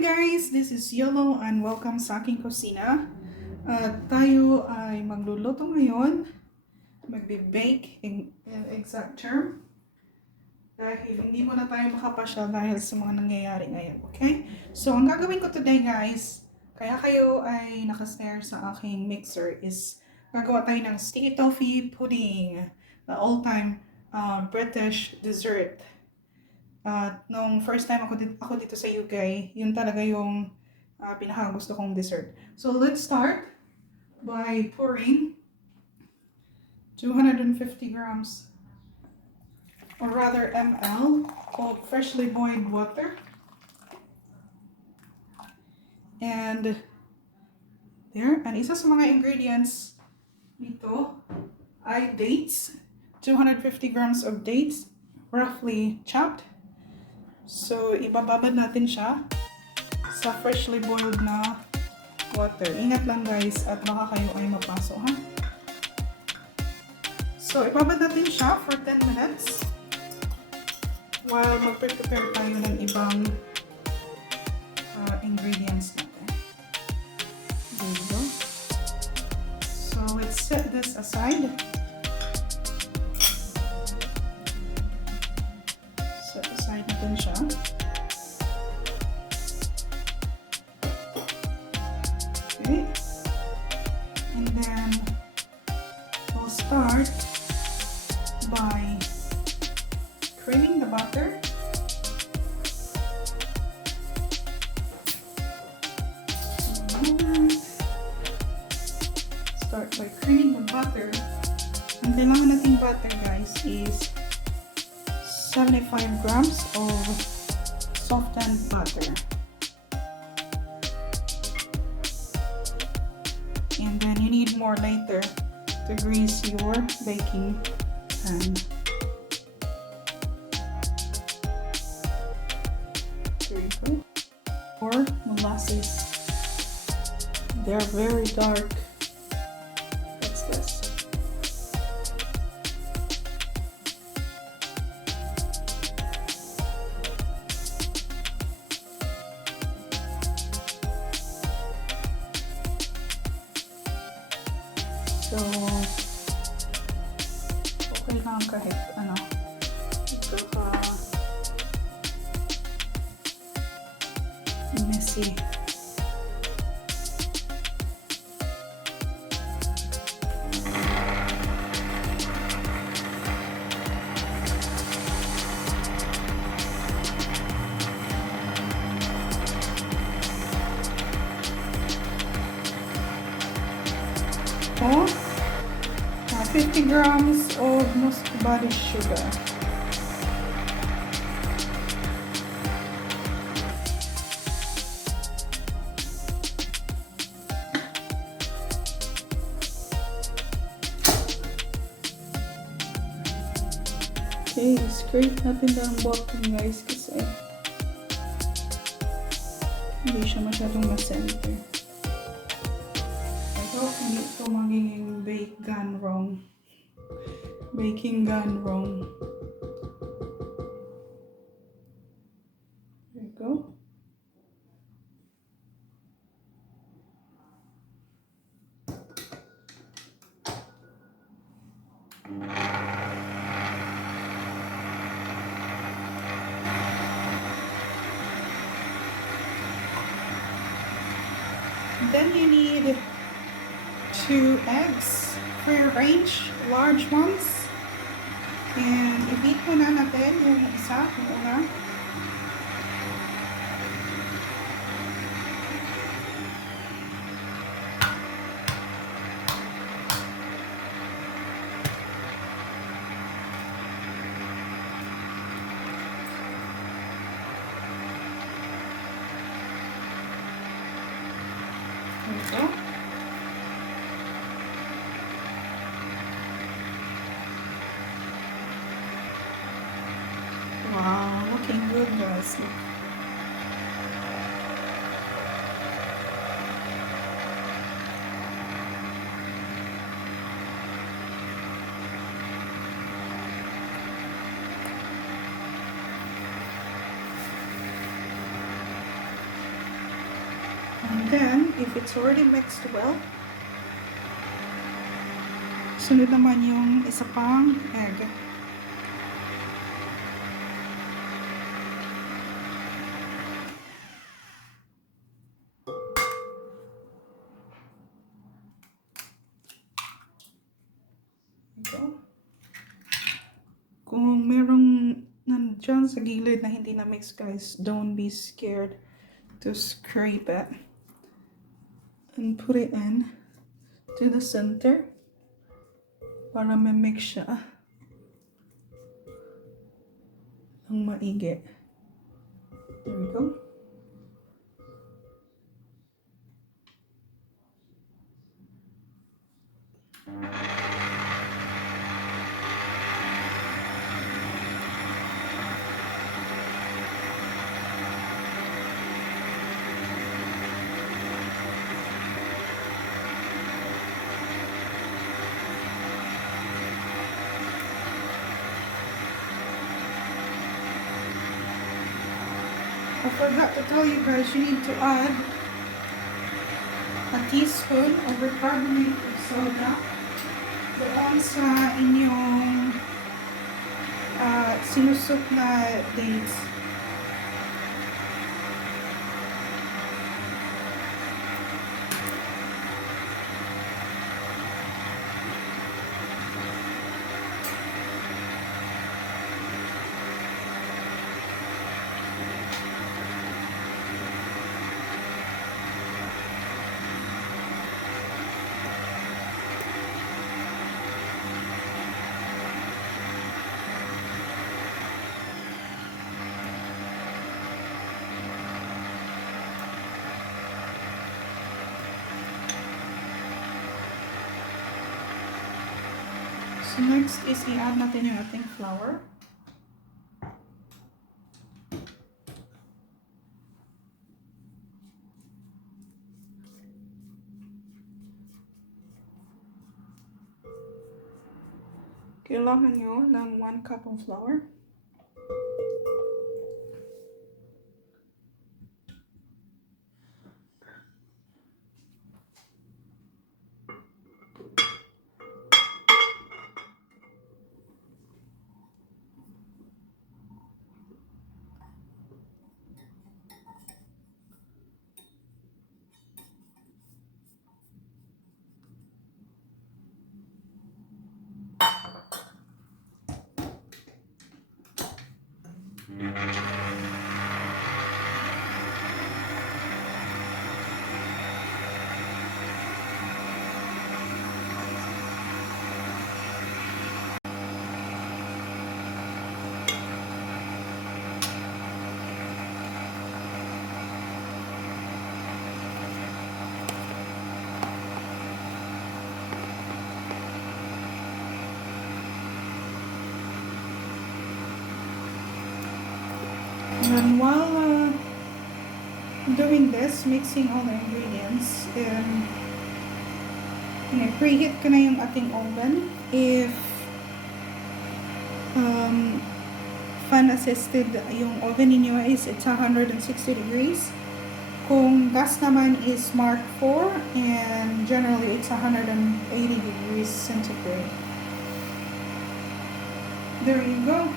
guys! This is Yolo and welcome sa aking kusina. Tayo ay magluluto ngayon. Magbe-bake in exact term. Dahil hindi mo na tayo makapasyal dahil sa mga nangyayari ngayon. Okay? So, ang gagawin ko today guys, kaya kayo ay nakasnare sa aking mixer is gagawa tayo ng Sticky Toffee Pudding. The all-time British dessert. Nung first time ako dito sa UK, yun talaga yung pinaka-gusto kong dessert. So let's start by pouring 250 grams or rather ml of freshly boiled water. And there, and isa sa mga ingredients nito ay dates. 250 grams of dates, roughly chopped. So, ibababad natin siya sa freshly boiled na water. Ingat lang guys at baka kayo ay mapaso, ha? So, ibabad natin siya for 10 minutes while mag-prepare tayo ng ibang ingredients natin. There we go. So, let's set this aside. Set aside natin siya. Okay. And then, we'll start by creaming the butter. Start by creaming the butter. Ang kailangan nating butter guys is 75 grams of softened butter. And then you need more later to grease your baking pan. There you go. Or molasses. They're very dark. What's this? So, okay lang kahit ano, messy. Oh, 50 grams of muscovado sugar. Okay, scrape natin ang bottom guys kasi hindi siya masyadong ma-center. I hope hindi ito magiging baking gone wrong. There you go. Then you need 2 eggs, free range, large ones. And i-beat muna natin yung isa, yung una. There you go. Wow, looking good guys. And then, if it's already mixed well, sunod naman yung isa pang egg. Ito. Kung merong nandyan sa gilid na hindi na mix, guys, don't be scared to scrape it and put it in to the center para ma-mix siya ng maigi. There we go. I forgot to tell you guys, you need to add a teaspoon of bicarbonate of soda doon sa inyong sinusok na dates. So next is i-add natin yung ating flour. Kailangan nyo ng 1 cup of flour. And while doing this, mixing all the ingredients, preheat ko na yung ating oven. If fan assisted yung oven ninyo is it's 160 degrees. Kung gas naman is Mark 4 and generally it's 180 degrees centigrade. There you go.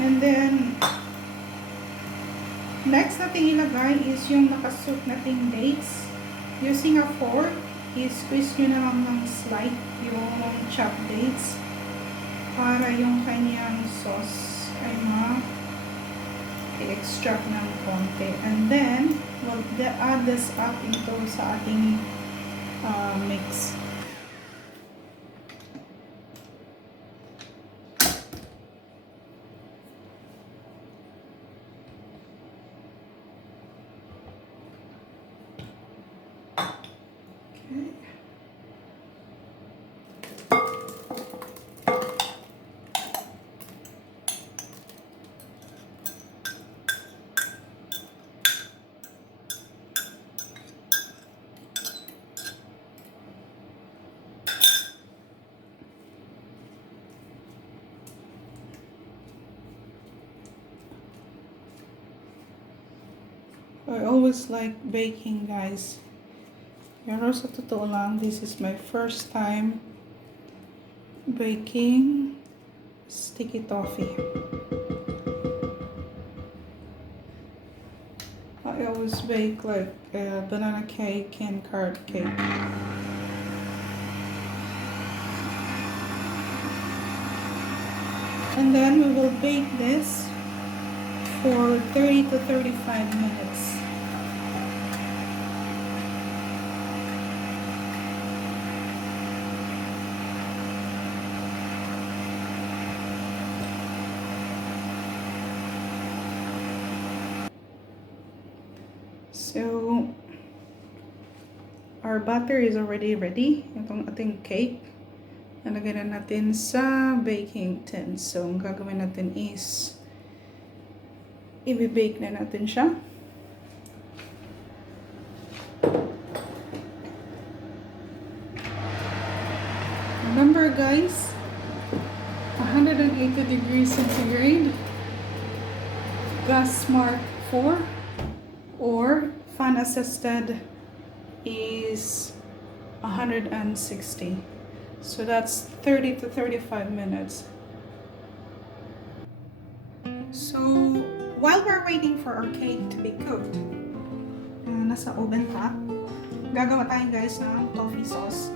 And then, next natin ilagay is yung nakasuk nating dates. Using a fork, i-squeeze nyo na lang ng slight yung chopped dates para yung kanyang sauce ay ma-extract ng konti. And then, we'll add this up into sa ating mix. I always like baking, guys. Pero sa totoo lang, this is my first time baking sticky toffee. I always bake like banana cake and carrot cake. And then we will bake this for 30 to 35 minutes. So, our batter is already ready. Itong ating cake. Nalagay na natin sa baking tin. So, ang gagawin natin is i-bake na natin siya. Remember guys, 180 degrees centigrade, gas mark 4, or fan assisted is 160. So that's 30 to 35 minutes. So while we're waiting for our cake to be cooked, nasa oven pa, gagawa tayo guys ng toffee sauce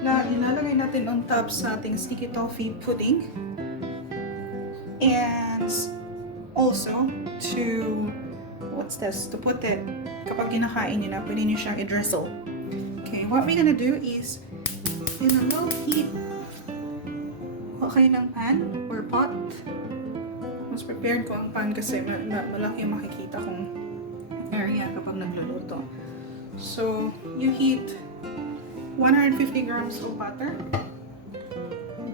na ilalagay natin on top sa ating sticky toffee pudding. And also to put it, kapag kinakain nyo na, pwede nyo siyang i-drizzle. Okay, what we're gonna do is, in a low heat, okay ng pan or pot. Mas prepared ko ang pan kasi malaki yung makikita kong area kapag nagluluto. So, you heat 150 grams of butter.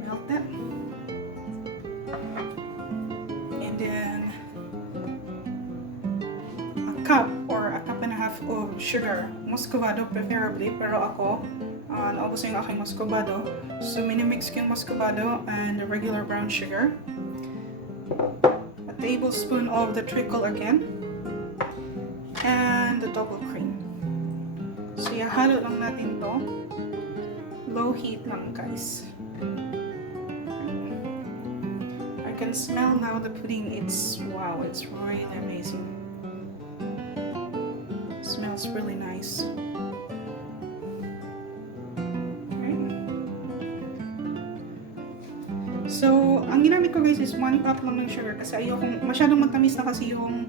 Melt it. And then cup or a cup and a half of sugar. Muscovado preferably, pero ako, naubos na yung aking muscovado. So, minimix ko yung muscovado and the regular brown sugar. A tablespoon of the treacle again. And the double cream. So, ihalo lang natin to. Low heat lang, guys. I can smell now the pudding. It's, wow, it's really amazing. Smells really nice. Okay. So, ang ginamit ko guys is 1 cup lang ng sugar kasi ayokong masyadong matamis na kasi yung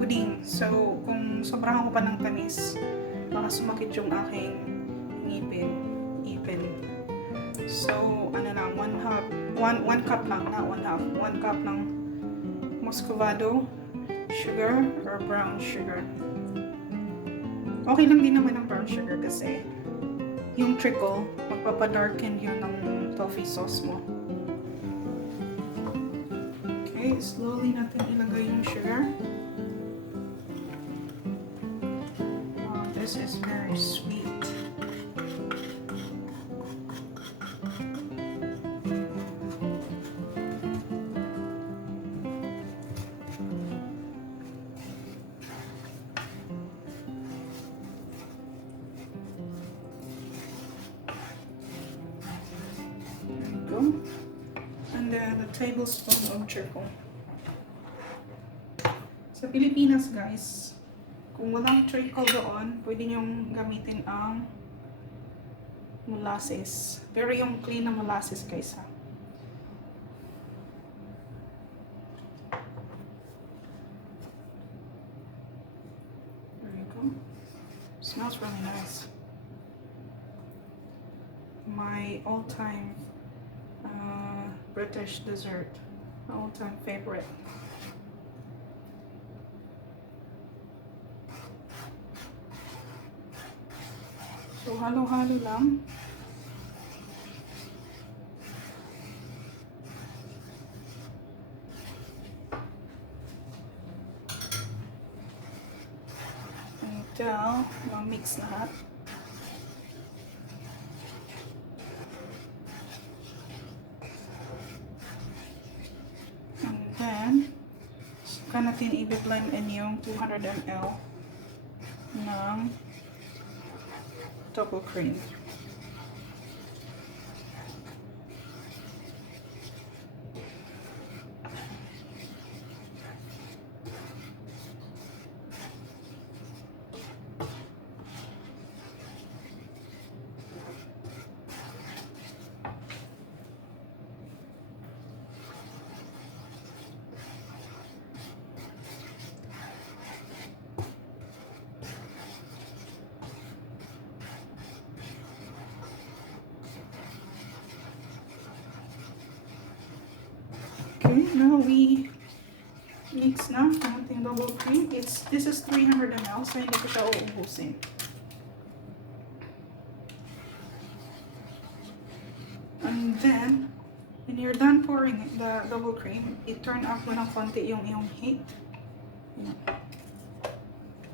pudding. So, kung sobrahan ko pa ng tamis, baka sumakit yung aking ngipin. So, ano lang, 1 cup lang, not 1/2. 1 cup ng muscovado sugar or brown sugar. Okay lang din naman ang brown sugar kasi yung treacle, magpapadarken yun ng toffee sauce mo. Okay, slowly natin ilagay yung sugar. Wow, this is very sweet. And then a tablespoon of treacle. Sa Pilipinas guys, kung walang treacle doon, pwede nyong gamitin ang molasses. Pero yung clean na molasses guys ha. There you go. Smells really nice. My all-time British dessert, all-time favorite. So halo-halo lang. Until ma-mix lahat. saka natin i-blend in yung 200 ml ng double cream. Okay, now we mix na ang ating double cream. This is 300 ml, so hindi ko siya uubusin. And then, when you're done pouring the double cream, i-turn up mo ng konti yung heat.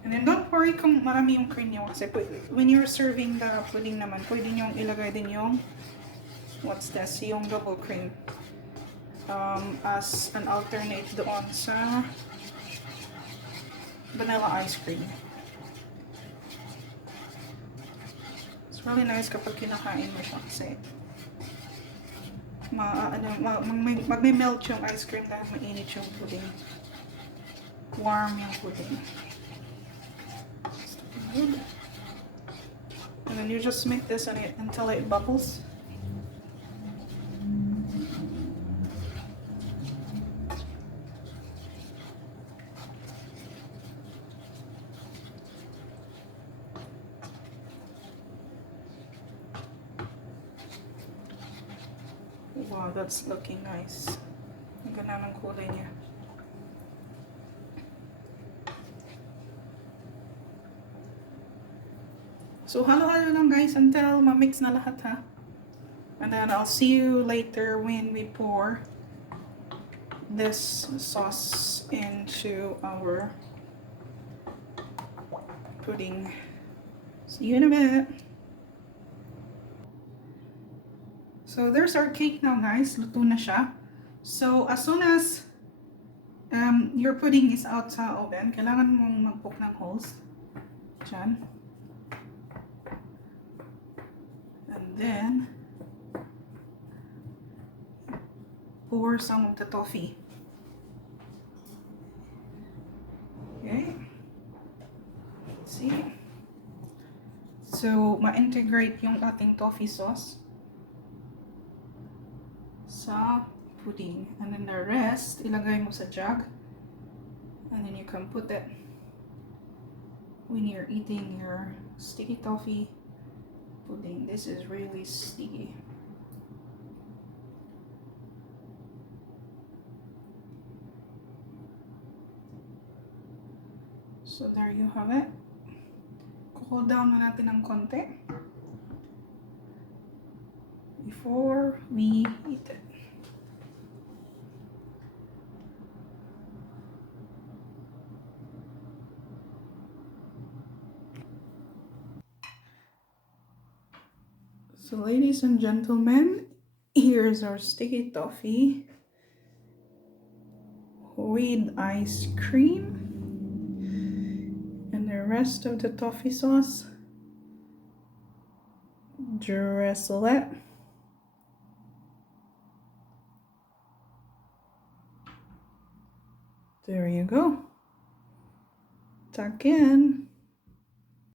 And then don't worry kung marami yung cream nyo kasi when you're serving the pudding naman, pwede nyo ilagay din yung yung double cream. As an alternate doon sa vanilla ice cream. It's really nice kapag kinakain mo siya kasi magme-melt yung ice cream dahil mainit yung pudding. Warm yung pudding. And then you just make this until it bubbles. Wow, that's looking nice. Ang ganda ng kulay niya. So, halo-halo lang guys until ma-mix na lahat ha. And then I'll see you later when we pour this sauce into our pudding. See you in a bit. So there's our cake now guys. Luto na siya. So as soon as your pudding is out sa oven, kailangan mong mag-poke ng holes. Diyan. And then pour some of the toffee. Okay. See? So ma-integrate yung ating toffee sauce sa pudding. And then the rest, ilagay mo sa jug. And then you can put it when you're eating your sticky toffee pudding. This is really sticky. So there you have it. Cool down na natin ng konti before we eat it. So ladies and gentlemen, here's our sticky toffee with ice cream and the rest of the toffee sauce. Drizzle it. There you go. Tuck in.